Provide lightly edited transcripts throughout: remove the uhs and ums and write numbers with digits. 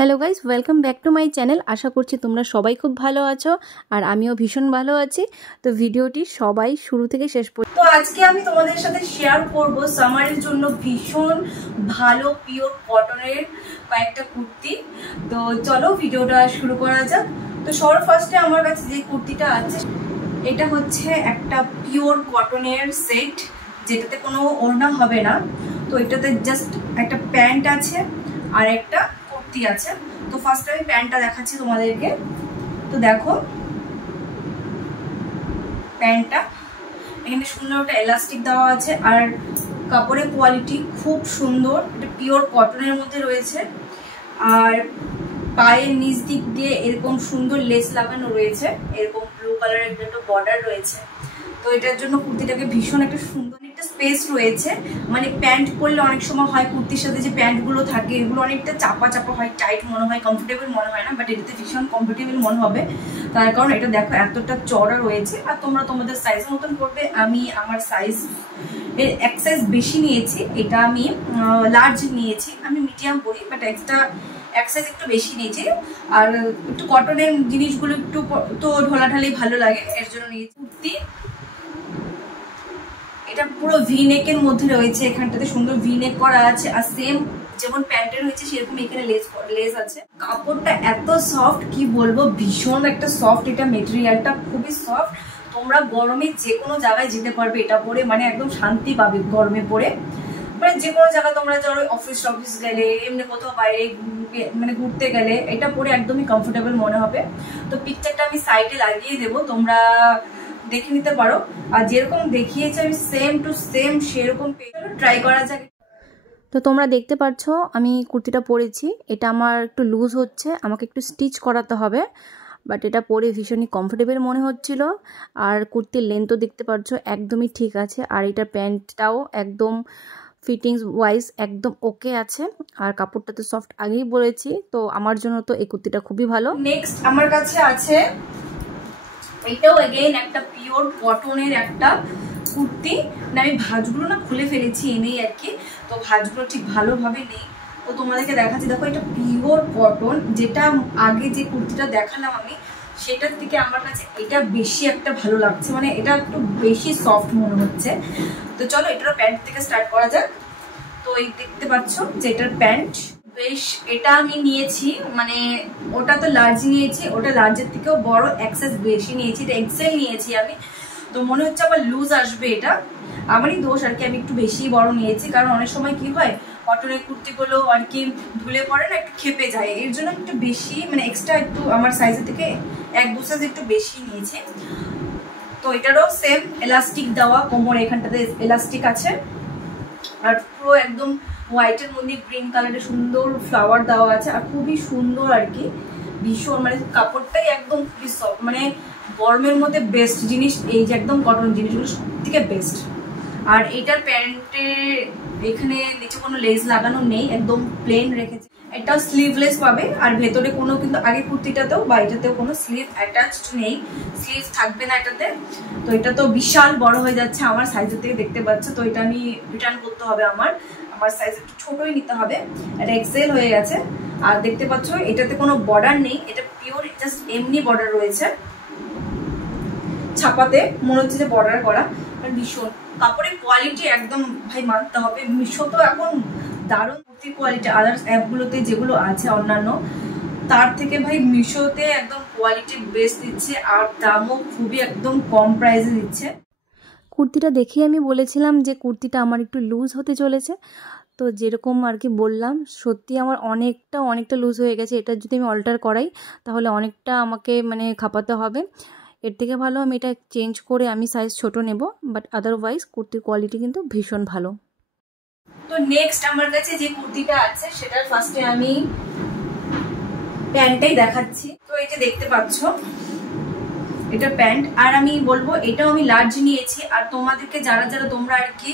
Hello guys, welcome back to my channel. আশা করছি তোমরা সবাই খুব ভালো আছো আর আমিও ভীষণ ভালো আছি। তো ভিডিওটি সবাই শুরু থেকে শেষ পর্যন্ত। তো আজকে আমি তোমাদের সাথে শেয়ার করব সামারের জন্য ভীষণ ভালো পিওর কটনের কয়েকটা কুর্তি। তো চলো ভিডিওটা শুরু করা যাক। তো সবার ফার্স্টে আমার কাছে যে কুর্তিটা আছে এটা হচ্ছে একটা পিওর কটনের সেট, যেটাতে কোনো ওড়না হবে না। তো এটাতে জাস্ট একটা প্যান্ট আছে আর একটা কুর্তি আছে। তো ফার্স্ট আমি প্যান্টটা দেখাচ্ছি তোমাদেরকে। তো দেখো প্যান্টটা, এখানে সুন্দর একটা এলাস্টিক দেওয়া আছে আর কাপড়ের কোয়ালিটি খুব সুন্দর। এটা পিওর কটনের মধ্যে রয়েছে আর পায়ের নিচ দিক দিয়ে এরকম সুন্দর লেস লাগানো রয়েছে, এরকম ব্লু কালারের একটা বর্ডার রয়েছে। তো এটার জন্য কুর্তিটাকে ভীষণ একটা সুন্দর একটা স্পেস রয়েছে। মানে প্যান্ট পরলে অনেক সময় হয় কুর্তির সাথে যে প্যান্টগুলো থাকে এগুলো অনেকটা চাপা চাপা হয়, টাইট মনে হয়, কমফোর্টেবল মনে হয় না, বাট এটাতে ভীষণ কমফোর্টেবল মনে হবে। তার কারণ এটা দেখো এতটা চড়া রয়েছে আর তোমরা তোমাদের সাইজ মতন করবে। আমি আমার সাইজ এক সাইজ বেশি নিয়েছি, এটা আমি লার্জ নিয়েছি। আমি মিডিয়াম পরি বাট এক সাইজ একটু বেশি নিয়েছি। আর একটু কটনের জিনিসগুলো একটু তো ঢোলাঢালি ভালো লাগে, এর জন্য নিয়েছি। কুর্তি এটা পুরো ভি নেকের মধ্যে রয়েছে, এখানটাতে সুন্দর ভি নেক করা আছে আর সেম যেমন প্যান্টের হয়েছে সেরকম এখানে লেস আছে। কাপড়টা এত সফট কি বলবো, ভীষণ একটা সফট, এটা মেটেরিয়ালটা খুবই সফট। তোমরা গরমে যে কোনো জায়গায় যেতে পারবে এটা পরে, মানে একদম শান্তি পাবে গরমে পরে। মানে যে কোনো জায়গায় তোমরা ধরো অফিস গেলে, এমনি কোথাও বাইরে মানে ঘুরতে গেলে এটা পরে একদমই কমফোর্টেবল মনে হবে। তো পিকচারটা আমি সাইডে লাগিয়ে দেবো, তোমরা দেখে নিতে পারো। আর যেরকম দেখিয়েছে আমি সেম টু সেম সেরকম ট্রাই করা যায়। তো তোমরা দেখতে পাচ্ছ আমি কুর্তিটা পরেছি, এটা আমার একটু লুজ হচ্ছে, আমাকে একটু স্টিচ করাতে হবে, বাট এটা পরে ভীষণই কমফোর্টেবল মনে হচ্ছিল। আর কুর্তির লেন্থও দেখতে পাচ্ছ একদমই ঠিক আছে, আর এটা প্যান্টটাও একদম ফিটিংস ওয়াইজ একদম ওকে আছে। আর কাপড়টা তো সফট আগেই বলেছি, তো আমার জন্য তো এই কুর্তিটা খুবই ভালো। নেক্সট আমার কাছে আছে এটাও এগেইন একটা পিওর কটনের একটা কুর্তি। মানে আমি ভাঁজগুলো না খুলে ফেলেছি এনেই আর কি, তো ভাঁজগুলো ঠিক ভালোভাবে নেই। তো তোমাদেরকে দেখাচ্ছি, দেখো এটা পিওর কটন। যেটা আগে যে কুর্তিটা দেখালাম আমি সেটার থেকে আমার কাছে এটা বেশি একটা ভালো লাগছে, মানে এটা একটু বেশি সফট মনে হচ্ছে। তো চলো এটার প্যান্ট থেকে স্টার্ট করা যাক। তো এই দেখতে পাচ্ছ যে এটার প্যান্ট বেশ, এটা আমি নিয়েছি, মানে ওটা তো লার্জ নিয়েছি, ওটা লার্জের থেকেও বড় এক সাইজ বেশি নিয়েছি, এটা এক্সেল নিয়েছি আমি। তো মনে হচ্ছে আবার লুজ আসবে, এটা আমারই দোষ আর কি, আমি একটু বেশি বড় নিয়েছি। কারণ অনেক সময় কি হয় কটনের কুর্তিগুলো আর কি ধুলে পড়ে না, একটু খেপে যায়, এর জন্য একটু বেশি মানে এক্সট্রা একটু আমার সাইজের থেকে এক দু সাইজ একটু বেশি নিয়েছি। তো এটারও সেম এলাস্টিক দেওয়া, কোমর এখানটাতে এলাস্টিক আছে আর পুরো একদম হোয়াইটের মধ্যে গ্রিন কালারের সুন্দর ফ্লাওয়ার দেওয়া আছে আর খুবই সুন্দর আর কি, ভীষণ মানে কাপড়টাই একদম খুবই সফট। মানে গরমের মধ্যে বেস্ট জিনিস এই যে একদম কটন জিনিসগুলো সব থেকে বেস্ট। আর এটার প্যান্টে এখানে নিচে কোনো লেস লাগানো নেই, একদম প্লেন রেখেছে। এটা স্লিভলেস পাবে আর ভেতরে কোনো কিন্তু আগে কুর্তিটাতেও বা এটাতেও কোনো স্লিভ অ্যাটাচড নেই, স্লিভ থাকবে না এটাতে। তো এটা তো বিশাল বড় হয়ে যাচ্ছে আমার সাইজের থেকে, দেখতে পাচ্ছ। তো এটা আমি রিটার্ন করতে হবে, আমার সাইজ একটু ছোটই নিতে হবে, এটা এক্সেল হয়ে গেছে। আর দেখতে পাচ্ছ এটাতে কোনো বর্ডার নেই, এটা পিওর জাস্ট এমনি বর্ডার রয়েছে, ছাপাতে মনে হচ্ছে যে বর্ডার করা। আর ভীষণ কাপড়ের কোয়ালিটি একদম ভাই মানতে হবে, মিশো তো এখন দারুণ কুর্তির কোয়ালিটি, আদার্স অ্যাপগুলোতে যেগুলো আছে অন্যান্য তার থেকে ভাই মিশোতে একদম কোয়ালিটি বেস্ট দিচ্ছে আর দামও খুবই একদম কম প্রাইসে দিচ্ছে। কুর্তিটা দেখেই আমি বলেছিলাম যে কুর্তিটা আমার একটু লুজ হতে চলেছে, তো যেরকম আর কি বললাম সত্যি আমার অনেকটা লুজ হয়ে গেছে। এটা যদি আমি অল্টার করাই তাহলে অনেকটা আমাকে মানে খাপাতে হবে, এর থেকে ভালো আমি এটা চেঞ্জ করে আমি সাইজ ছোট নেব। বাট আদারওয়াইজ কুর্তির কোয়ালিটি কিন্তু ভীষণ ভালো। তো নেক্সট আমার কাছে যে কুর্তিটা আছে সেটার ফার্স্টে আমি প্যান্টটাই দেখাচ্ছি। তো এই যে দেখতে পাচ্ছ এটা প্যান্ট, আর আমি বলবো এটাও আমি লার্জ নিয়েছি। আর তোমাদেরকে যারা তোমরা আর কি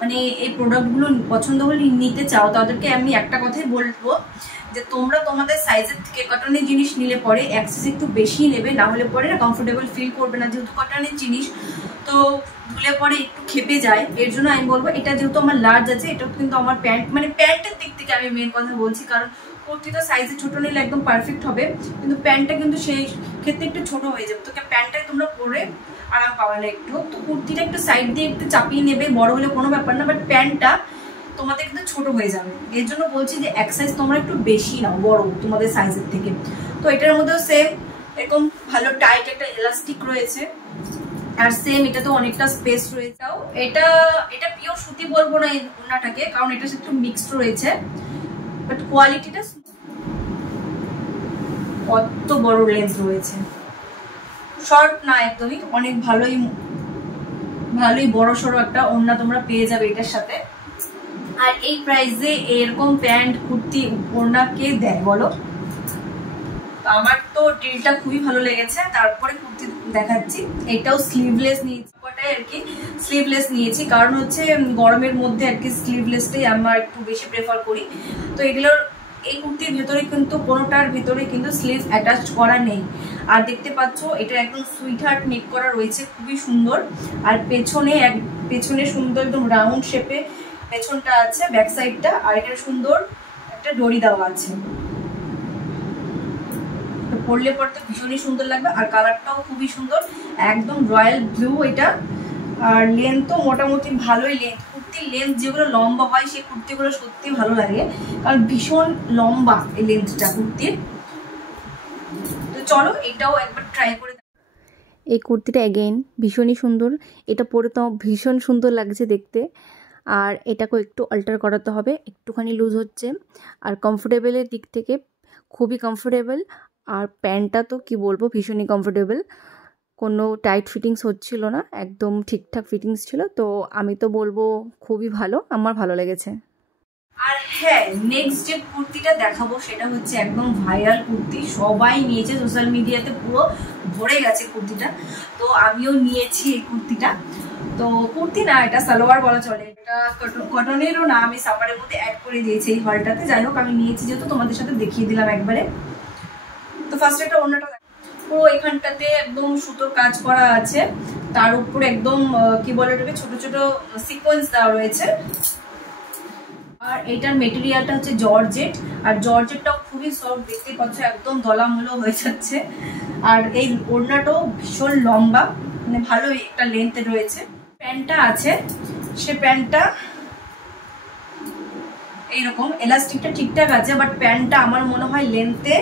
মানে এই প্রোডাক্টগুলো পছন্দ হলে নিতে চাও তাদেরকে আমি একটা কথাই বলবো যে তোমরা তোমাদের সাইজের থেকে কটনের জিনিস নিলে পরে অ্যাক্সেস একটু বেশি নেবে, না হলে পরে না কমফোর্টেবল ফিল করবে না, যেহেতু কটনের জিনিস তো ধুলে পরে একটু খেপে যায়। এর জন্য আমি বলবো এটা যেহেতু আমার লার্জ আছে, এটা কিন্তু আমার প্যান্ট মানে প্যান্টের দিক থেকে আমি মেন কথা বলছি, কারণ কুর্তিটা সাইজে ছোট নিলে একদম পারফেক্ট হবে, কিন্তু প্যান্টটা কিন্তু সেই ক্ষেত্রে একটু ছোট হয়ে যাবে। তো প্যান্টটাই তোমরা পরে আরাম পাবে না একটু। তো কুর্তিটা একটু সাইড দিয়ে একটু চাপিয়ে নেবে, বড় হলে কোনো ব্যাপার না, বাট প্যান্টটা তোমাদের কিন্তু ছোট হয়ে যাবে। এর জন্য বলছি যে এক সাইজ তোমরা একটু বেশি নাও, বড় তোমাদের সাইজের থেকে। তো এটার মধ্যেও সেম এরকম ভালো টাইট একটা এলাস্টিক রয়েছে, আর সেম এটা তো অনেকটা স্পেস রয়েছে। এটা পিওর সুতি বলবো না এই ওড়নাটাকে, কারণ এটা একটু মিক্সড রয়েছে, বাট কোয়ালিটিটা কত বড় লেন্স রয়েছে, শর্ট না একদমই, অনেক ভালোই বড় সড়ো একটা ওড়না তোমরা পেয়ে যাবে এটার সাথে। আর এই প্রাইসে এরকম প্যান্ট কুর্তি ওড়না কে দেয় বলো? আমার তো ডিলটা খুবই ভালো লেগেছে। তারপরে কুর্তি দেখাচ্ছি, এটাও স্লিভলেস নিয়েছি, আর কি স্লিভলেস নিয়েছি, কারণ হচ্ছে গরমের মধ্যে আর কি স্লিভলেসটাই আমরা একটু বেশি প্রেফার করি। তো এগুলোর এই কুর্তির ভেতরে কিন্তু কোনোটার ভেতরে কিন্তু স্লিভ অ্যাটাচ করা নেই। আর দেখতে পাচ্ছ এটা একদম সুইট হার্ট নেক করা রয়েছে, খুবই সুন্দর। আর পেছনে সুন্দর একদম রাউন্ড শেপে পেছনটা আছে, ব্যাক সাইডটা, আর এটা সুন্দর একটা দড়ি দেওয়া আছে। পরলে পর তো ভীষণই সুন্দর লাগবে, আর কালারটাও খুবই সুন্দর, একদম রয়্যাল ব্লু এটা। আর লেন্থ তো মোটামুটি ভালোই লেন্থ, কুর্তির লেন্থ যেগুলো লম্বা হয় সেই কুর্তিগুলো সত্যি ভালো লাগে, কারণ ভীষণ লম্বা এই লেন্থটা কুর্তির। তো চলো এটাও একবার ট্রাই করে। এই কুর্তিটা এগেইন ভীষণই সুন্দর, এটা পরে তো ভীষণ সুন্দর লাগছে দেখতে। আর এটাকেও একটু অল্টার করাতে হবে, একটুখানি লুজ হচ্ছে। আর কমফোর্টেবলের দিক থেকে খুবই কমফোর্টেবল, আর প্যান্টটা তো কি বলবো ভীষণই কমফোর্টেবল, কোনো টাইট ফিটিংস হচ্ছিল না, একদম ঠিকঠাক ফিটিংস ছিল। তো আমি তো বলবো খুবই ভালো, আমার ভালো লেগেছে। আর হ্যাঁ, নেক্সট যে কুর্তিটা দেখাবো সেটা হচ্ছে একদম ভাইরাল কুর্তি, সবাই নিয়েছে, সোশ্যাল মিডিয়াতে পুরো ভরে গেছে কুর্তিটা। তো আমিও নিয়েছি এই কুর্তিটা। তো কুর্তি না, এটা সালোয়ার বলা চলে, এটা কটনেরও না, আমি সামারের মধ্যে অ্যাড করে দিয়েছি এই হলটাতে। যাই হোক, আমি নিয়েছি যেহেতু তোমাদের সাথে দেখিয়ে দিলাম একবারে। তো ফার্স্ট একটা অন্যটা পুরো এখানটাতে একদম সুতোর কাজ করা আছে, তার উপরে একদম কি বলে এটাকে ছোট ছোট সিকোয়েন্স দেওয়া রয়েছে। আর এটার মেটেরিয়ালটা হচ্ছে জর্জেট, আর জর্জেটটাও খুবই সফট, দেখতে পাচ্ছ একদম দলামূলো হয়ে যাচ্ছে। আর এই ওড়নাটাও ভীষণ লম্বা, মানে ভালোই একটা লেন্থে রয়েছে। প্যান্টটা আছে, সে প্যান্টটা এইরকম, এলাস্টিকটা ঠিকঠাক আছে, বাট প্যান্টটা আমার মনে হয় লেন্থে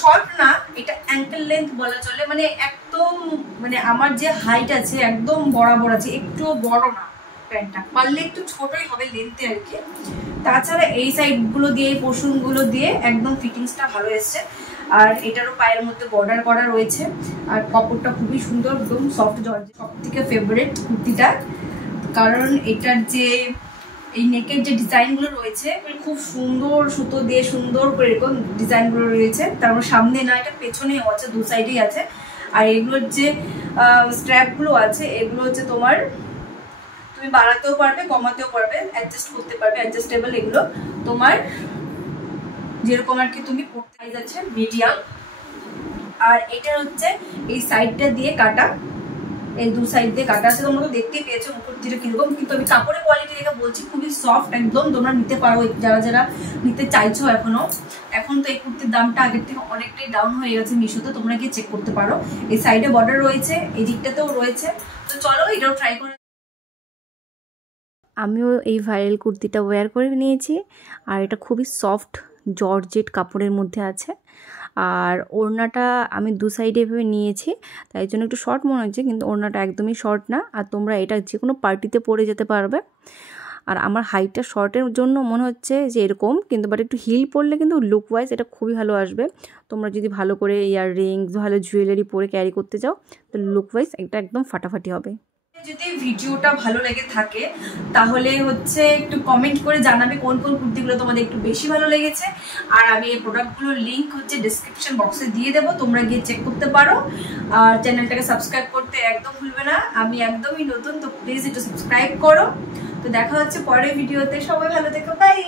শর্ট না, এটা অ্যাঙ্কেল লেন্থ বলা চলে, মানে একদম মানে আমার যে হাইট আছে একদম বরাবর আছে, একটু বড় না প্যান্টটা, পারলে একটু ছোটই হবে লেন্থে আর কি। তাছাড়া এই সাইডগুলো দিয়ে, এই পোর্শনগুলো দিয়ে একদম ফিটিংসটা ভালো এসছে। আর এটারও পায়ের মধ্যে বর্ডার করা রয়েছে, আর কাপড়টা খুবই সুন্দর, একদম সফট জর্জেট, সব থেকে ফেভারিট কুর্তিটা, কারণ এটার যে এই নেকের যে ডিজাইনগুলো রয়েছে খুব সুন্দর, সুতো দিয়ে সুন্দর করে এরকম ডিজাইনগুলো রয়েছে। তারপর সামনে না, এটা পেছনেও আছে, দু সাইডেই আছে। আর এগুলোর যে স্ট্র্যাপগুলো আছে, এগুলো হচ্ছে তোমার তুমি বাড়াতেও পারবে, কমাতেও পারবে, অ্যাডজাস্ট করতে পারবে, অ্যাডজাস্টেবল। এগুলো তোমার যেরকম আর কি তুমি পড়তে যাচ্ছে মিডিয়াম। আর এটা হচ্ছে এই সাইডটা দিয়ে কাটা, এই দু সাইড দিয়ে কাটা আছে, তোমরা তো দেখতেই পেয়েছো কুর্তিটা কিরকম। কিন্তু আমি কাপড়ের কোয়ালিটি দেখে বলছি খুবই সফট, একদম তোমরা নিতে পারো যারা যারা নিতে চাইছো এখনো। এখন তো এই কুর্তির দামটা আগের থেকে অনেকটাই ডাউন হয়ে গেছে মিশোতে, তোমরা গিয়ে চেক করতে পারো। এই সাইডে বর্ডার রয়েছে, এই দিকটাতেও রয়েছে। তো চলো এটাও ট্রাই করে। আমিও এই ভাইরাল কুর্তিটা ওয়্যার করে নিয়েছি, আর এটা খুবই সফট জর্জেট কাপড়ের মধ্যে আছে। আর ওড়নাটা আমি দু সাইডে এভাবে নিয়েছি, তাই জন্য একটু শর্ট মনে হচ্ছে, কিন্তু ওড়নাটা একদমই শর্ট না। আর তোমরা এটা যে কোনো পার্টিতে পরে যেতে পারবে। আর আমার হাইটটা শর্টের জন্য মনে হচ্ছে যে এরকম, কিন্তু বাট একটু হিল পরলে কিন্তু লুক ওয়াইজ এটা খুবই ভালো আসবে। তোমরা যদি ভালো করে ইয়াররিংস, ভালো জুয়েলারি পরে ক্যারি করতে যাও, তো লুক ওয়াইজ এটা একদম ফাটাফাটি হবে। যদি ভিডিওটা ভালো লেগে থাকে তাহলে হচ্ছে একটু কমেন্ট করে জানাবে কোন কোন কুর্তিগুলো তোমাদের একটু বেশি ভালো লেগেছে। আর আমি এই প্রোডাক্টগুলোর লিঙ্ক হচ্ছে ডিসক্রিপশন বক্সে দিয়ে দেবো, তোমরা গিয়ে চেক করতে পারো। আর চ্যানেলটাকে সাবস্ক্রাইব করতে একদম ভুলবে না, আমি একদমই নতুন, তো প্লিজ একটু সাবস্ক্রাইব করো। তো দেখা হচ্ছে পরের ভিডিওতে, সবাই ভালো থেকো, বাই।